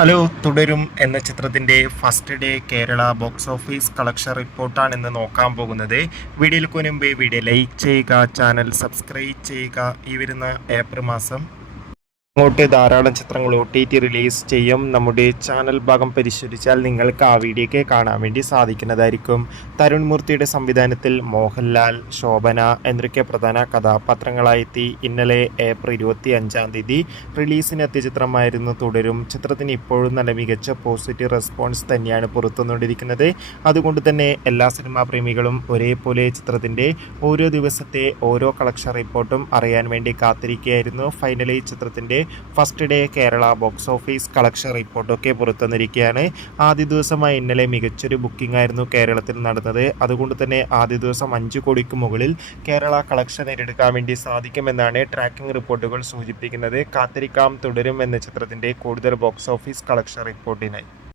Hello തുടരും എന്ന ചിത്രത്തിൻ്റെ first day Kerala box office collection റിപ്പോർട്ടാണ് ഇന്ന് നോക്കാൻ പോകുന്നത്. വീഡിയോയിൽ മുൻപ് വീഡിയോ ലൈക്ക് ചെയ്യുക, ചാനൽ സബ്സ്ക്രൈബ് ചെയ്യുക. ഈ വരുന്ന ഏപ്രിൽ മാസം അങ്ങോട്ട് ധാരാളം ചിത്രങ്ങൾ OTT റിലീസ് ചെയ്യും. നമ്മുടെ ചാനൽ ഭാഗം പരിശോധിച്ചാൽ നിങ്ങൾക്ക് ആ വീഡിയോയ്ക്ക് കാണാൻ വേണ്ടി സാധിക്കുന്നതായിരിക്കും. തരുൺ മൂർത്തിയുടെ സംവിധാനത്തിൽ മോഹൻലാൽ, ശോഭന എന്നൊക്കെ പ്രധാന കഥാപാത്രങ്ങളായെത്തി ഇന്നലെ ഏപ്രിൽ 25 റിലീസിനെത്തിയ ചിത്രമായിരുന്നു തുടരും. ചിത്രത്തിന് ഇപ്പോഴും നല്ല മികച്ച പോസിറ്റീവ് റെസ്പോൺസ് തന്നെയാണ് പുറത്തുവന്നുകൊണ്ടിരിക്കുന്നത്. അതുകൊണ്ട് തന്നെ എല്ലാ സിനിമാ പ്രേമികളും ഒരേപോലെ ചിത്രത്തിൻ്റെ ഓരോ ദിവസത്തെ ഓരോ കളക്ഷൻ റിപ്പോർട്ടും അറിയാൻ വേണ്ടി കാത്തിരിക്കുകയായിരുന്നു. ഫൈനലി ചിത്രത്തിൻ്റെ first day Kerala box office collection റിപ്പോർട്ടൊക്കെ പുറത്തുവന്നിരിക്കുകയാണ്. ആദ്യ ദിവസമായി ഇന്നലെ മികച്ചൊരു ബുക്കിംഗ് ആയിരുന്നു കേരളത്തിൽ നടന്നത്. അതുകൊണ്ട് തന്നെ ആദ്യ ദിവസം 5 കോടിക്ക് മുകളിൽ കേരള കളക്ഷൻ നേടിയെടുക്കാൻ വേണ്ടി സാധിക്കുമെന്നാണ് ട്രാക്കിംഗ് റിപ്പോർട്ടുകൾ സൂചിപ്പിക്കുന്നത്. കാത്തിരിക്കാം തുടരും എന്ന ചിത്രത്തിൻ്റെ കൂടുതൽ ബോക്സ് ഓഫീസ് കളക്ഷൻ റിപ്പോർട്ടിനായി.